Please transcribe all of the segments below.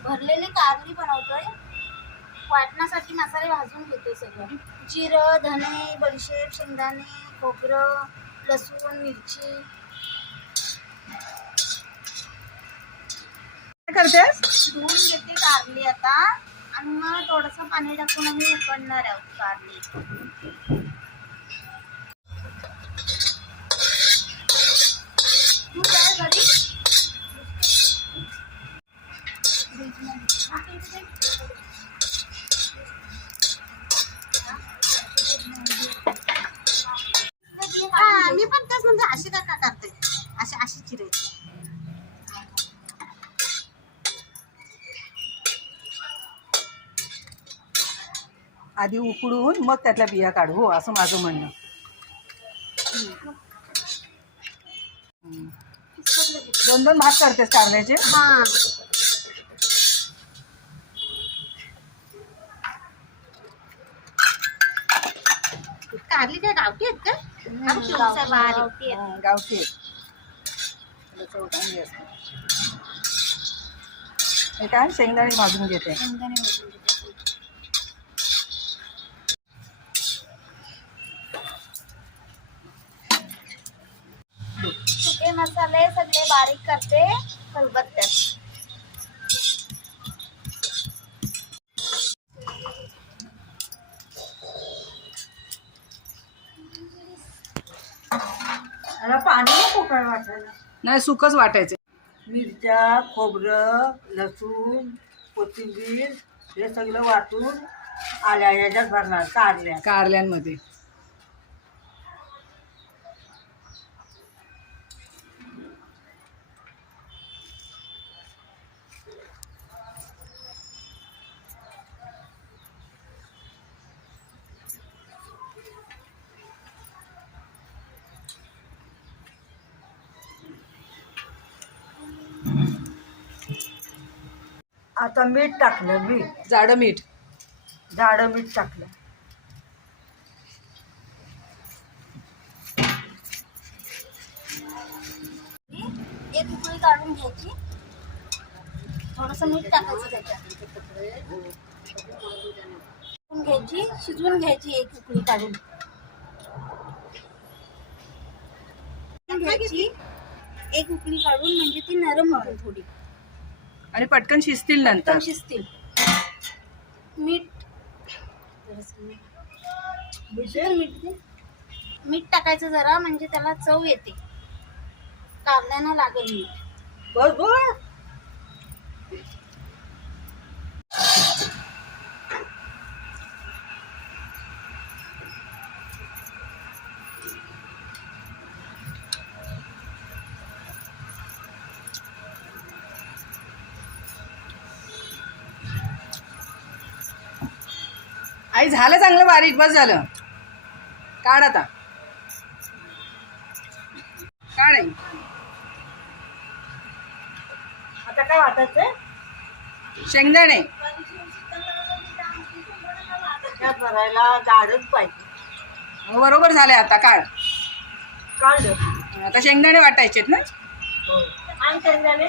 भरलेली कारली बनवतोय. वाटण्यासाठी मसाले भाजून घेतोय सगळं. जिरं धने बडीशेप शेंगदाणे खोबरं लसूण मिरची. करतेस? धुवून घेते कारली आता. आणि मग थोडंसं पाणी टाकून आम्ही उकडणार आहोत कारली तू काय घरी हा, मी पण तेच म्हणजे अशी काय का करते अशी अशी चिरायची आधी उकडून मग त्यातल्या बिया काढू हो असं माझं म्हणणं. दोन दोन भाग करतेस कारल्याचे हा कारली काय गावठी आहेत का. गावठी आहे. हा, गावठी आहेत. थोडं चव चांगली असते हे काय शेंगदाणे भाजून घेते शेंगदाणे भाजून घेते. सुके मसाले सगळे बारीक करते खलबत्त्यात पाणी वाटायला? नाही सुकच वाटायचे मिरच्या खोबरं लसूण कोथिंबीर हे सगळं वाटून आल्या ह्याच्यात भरणार कारल्या. कारल्यांमध्ये. आता मीठ टाकलं मीठ. जाडं मीठ. जाडं मीठ टाकलं. एक उकळी काढून घ्यायची. थोडस मीठ टाकायचं त्याच्यात. घ्यायची शिजवून घ्यायची एक उकळी काढून. घ्यायची. एक उकळी काढून म्हणजे ती नरम होते थोडी. आणि पटकन शिजतील नंतर. शिजतील. मीठ. जरासं मीठ. जरा मीठ दे. मीठ टाकायचं जरा म्हणजे त्याला चव येते. कारल्यानं लागेल मीठ. बस आई झालं चांगलं बारीक बस झालं. काढ आता. काढ आई. आता काय वाटायचं शेंगदाणे. त्यात भरायला जाडच पाहिजे. बरोबर झाले आता काढ. काढलं आता शेंगदाणे वाटायचे ना? हो. आणि शेंगदाणे?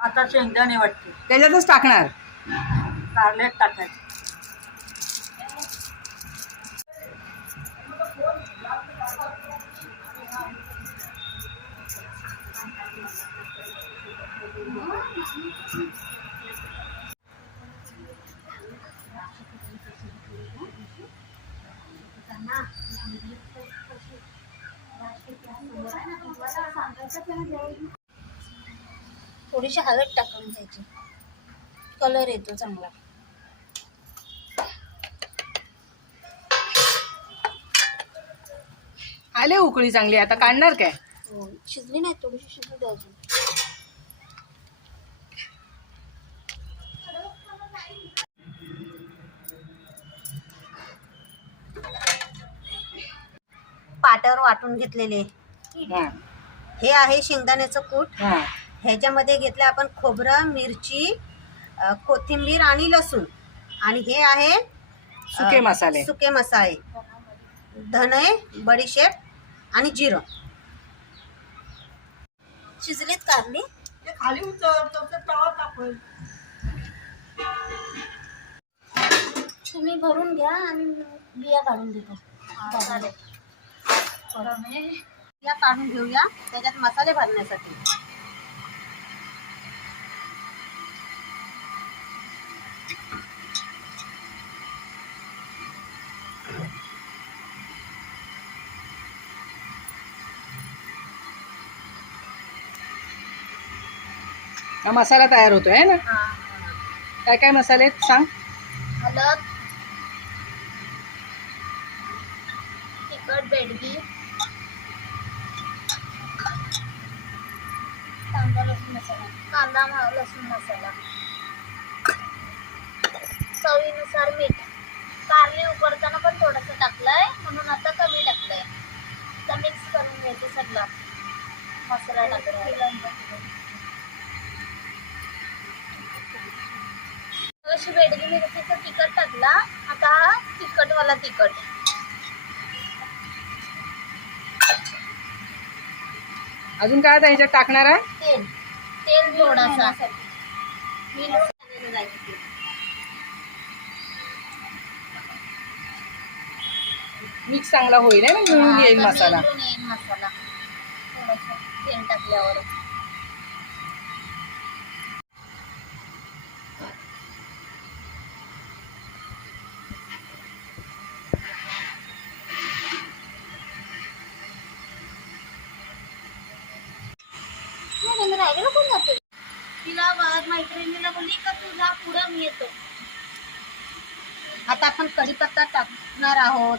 आता शेंगदाणे वाटते त्याच्यातच टाकणार. कारल्यात टाकायचे. थोडीशी हळद टाकून घ्यायची. कलर येतो चांगला. आले उकळी चांगली. आता काढणार काय? हो, शिजली नाही थोडीशी शिजू द्या पाट्यावर वाटून घेतलेले. हा. हे आहे शेंगदाण्याचं कूट. हा. ह्याच्यामध्ये घेतले आपण खोबरं मिरची कोथिंबीर आणि लसूण. आणि हे आहे सुके मसाले. सुके मसाले. धने बडीशेप आणि जिरं. शिजलीत कारली खाली तुम्ही भरून घ्या आणि बिया काढून देतो. चालेल या काढून घेऊया. त्याच्यात मसाले भरण्यासाठी. हा मसाला तयार होतोय है ना? काय काय मसाले सांग. हळद तिखट बेडगी कांदा लसूण मसाला कांदा लसूण मसाला. चवीनुसार मीठ. कारले उकडताना पण थोडंसं टाकलंय म्हणून आता कमी टाकलंय. आता मिक्स करून घ्यायचं सगळं. मसाला टाकला अशी वेडगी मिरचीचं तिखट टाकला. आता हा तिखटवाला तिखट. अजून काय आता ह्याच्यात टाकणार आहे? थोडासा. मिक्स चांगला होईल ना? मिळून येईल मसाला. मिळून येईल मसाला. थोडंसं तेल टाकल्यावर नाही, नाही, रायगडला कोण जातोय तिला मैत्रिणीला बोलली का तू जा पुढं मी येतो. आता आपण कढीपत्ता टाकणार आहोत.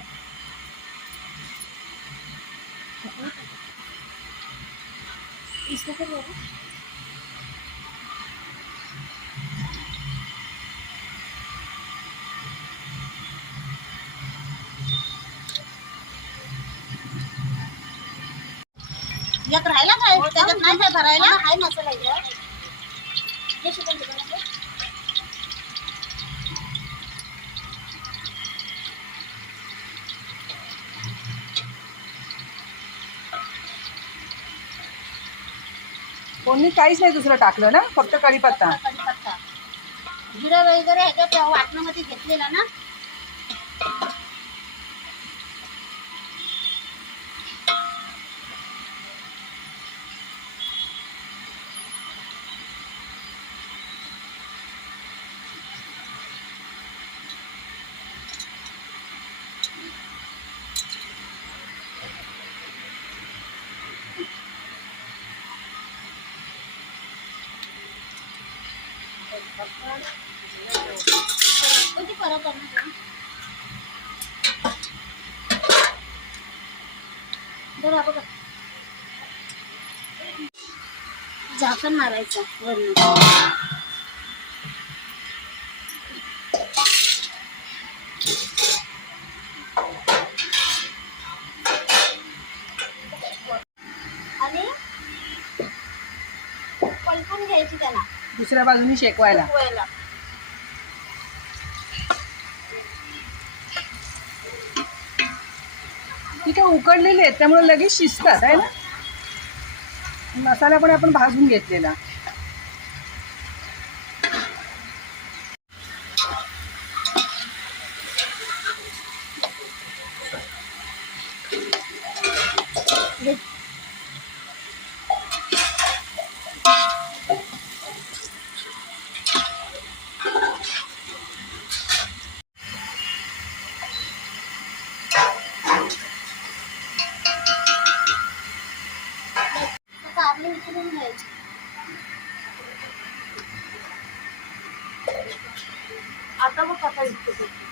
इसको फिर यात राहिला काय? त्याच्यात नाही काय भरायला? हाय मसाला कोणी काहीच नाही दुसरं टाकलं ना? फक्त कढीपत्ता. कढीपत्ता. जिरं वगैरे ह्याच्यात वाटणामध्ये घेतलेला ना? झाकण मारायचं वरून आणि पलटून घ्यायची त्यांना दुसऱ्या बाजूनी शेकवायला. ती काय उकडलेली आहेत त्यामुळे लगेच शिजतात आहे ना? मसाला पण आपण भाजून घेतलेला. আদাবো কথা ইচ্ছে করছি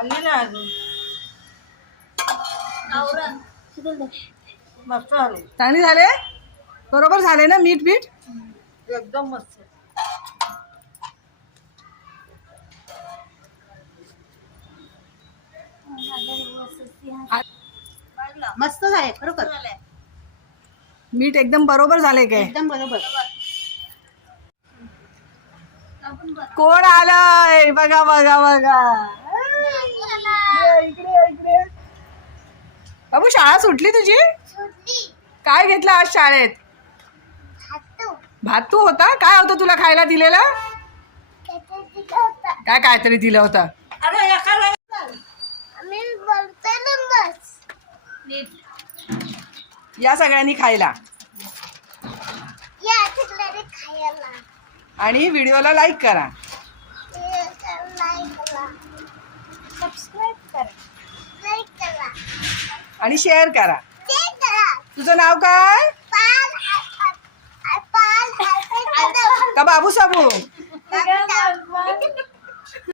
आली नाही अजून. मस्त आले चांगली झाले? बरोबर झाले ना मीठ बीठ? एकदम मस्त. मस्त झाले खरोखर मीठ एकदम बरोबर झाले काय? एकदम बरोबर. कोण आलंय? बघा बघा बघा. बाबू शाळा सुटली तुझी? काय घेतलं आज शाळेत? भातू. होता? काय होतं तुला खायला दिलेला? काय काहीतरी दिलं होतं? या सगळ्यांनी खायला. आणि व्हिडिओला लाईक करा सबस्क्राईब करा लाईक करा आणि शेअर करा. तुझं नाव काय? का बाबू साबू पाल